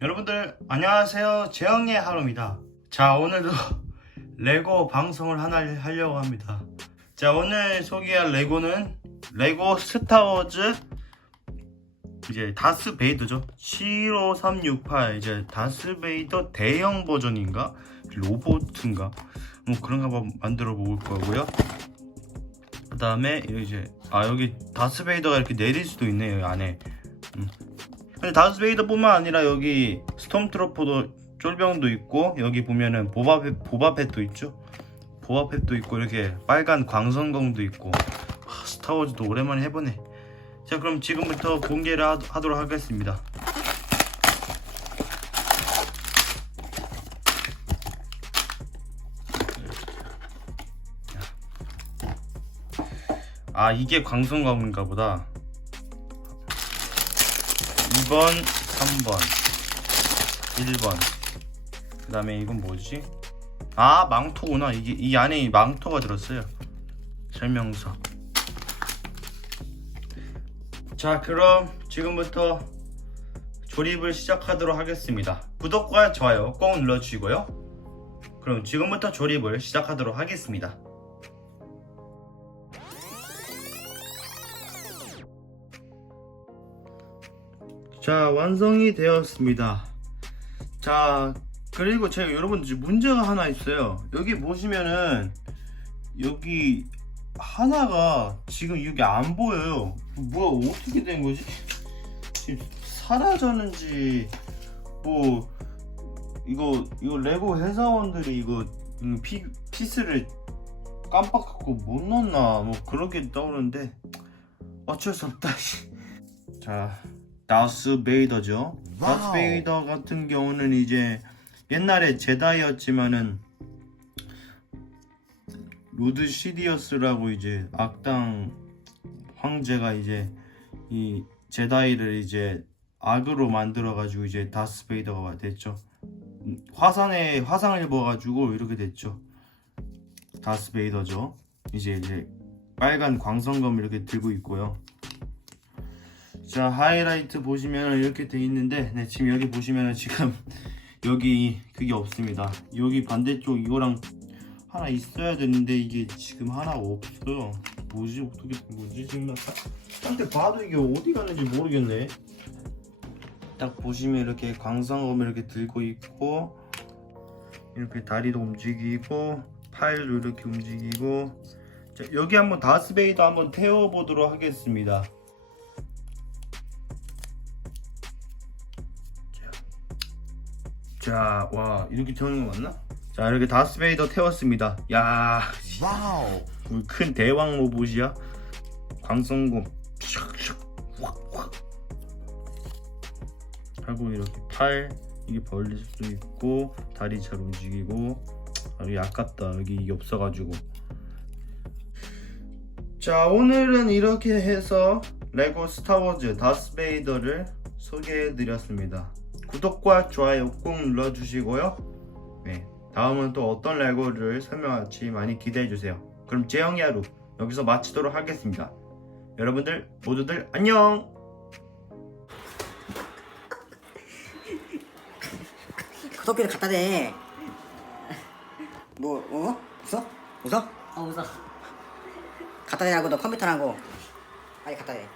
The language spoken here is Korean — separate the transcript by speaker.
Speaker 1: 여러분들 안녕하세요. 재영의 하루입니다. 자 오늘도 레고 방송을 하나 하려고 합니다. 자 오늘 소개할 레고는 레고 스타워즈 이제 다스베이더죠. 75368 이제 다스베이더 대형 버전인가? 로봇인가? 뭐 그런 거 한번 만들어 볼 거고요. 그 다음에 이제 아 여기 다스베이더가 이렇게 내릴 수도 있네요 안에. 음. 근데 다스 베이더뿐만 아니라 여기 스톰트로퍼도 쫄병도 있고 여기 보면은 보바펫 보바펫도 있죠. 보바펫도 있고 이렇게 빨간 광선검도 있고 하, 스타워즈도 오랜만에 해보네. 자 그럼 지금부터 공개를 하, 하도록 하겠습니다. 아 이게 광선검인가 보다. 2번, 3번, 1번. 그 다음에 이건 뭐지? 아, 망토구나. 이게, 이 안에 이 망토가 들었어요. 설명서. 자, 그럼 지금부터 조립을 시작하도록 하겠습니다. 구독과 좋아요 꼭 눌러주시고요. 그럼 지금부터 조립을 시작하도록 하겠습니다. 자 완성이 되었습니다. 자 그리고 제가 여러분 이제 문제가 하나 있어요. 여기 보시면은 여기 하나가 지금 여기 안 보여요. 뭐야 어떻게 된 거지? 지금 사라졌는지 뭐 이거 이거 레고 회사원들이 이거 음, 피, 피스를 깜빡하고 못 넣었나? 뭐 그렇게 떠오르는데 어쩔 수 없다 자 다스 베이더죠. 다스 베이더 같은 경우는 이제 옛날에 제다이였지만은 로드 시디어스라고 이제 악당 황제가 이제 이 제다이를 이제 악으로 만들어 가지고 이제 다스 베이더가 됐죠. 음, 화산에 화상을 입어 가지고 이렇게 됐죠. 다스 베이더죠. 이제 이제 빨간 광선검 이렇게 들고 있고요. 자 하이라이트 보시면 이렇게 돼 있는데 네, 지금 여기 보시면 지금 여기 그게 없습니다. 여기 반대쪽 이거랑 하나 있어야 되는데 이게 지금 하나 없어요. 뭐지? 어떻게 된 거지? 지금 나한테 봐도 이게 어디 가는지 모르겠네. 딱 보시면 이렇게 광선검 이렇게 들고 있고 이렇게 다리도 움직이고 팔도 이렇게 움직이고. 자, 여기 한번 다스베이더 한번 태워보도록 하겠습니다 자, 와, 이렇게 태우는 거 맞나? 자, 이렇게 다스베이더 태웠습니다. 야,
Speaker 2: 와우.
Speaker 1: 우리 큰 대왕 로봇이야. 광선검 확확 하고 이렇게 팔 이게 벌릴 수도 있고 다리 잘 움직이고 아, 여기 아깝다 여기 이게 없어가지고 자 오늘은 이렇게 해서 레고 스타워즈 다스베이더를 소개해드렸습니다 구독과 좋아요 꼭 눌러주시고요 네 다음은 또 어떤 레고를 설명할지 많이 기대해주세요 그럼 재영이 하루 여기서 마치도록 하겠습니다 여러분들 모두들 안녕
Speaker 2: 구독기를 갖다 대. 뭐, 어? 웃어? 웃어?
Speaker 3: 어 웃어
Speaker 2: 갖다 대라고 너 컴퓨터라고. 빨리 갖다 대.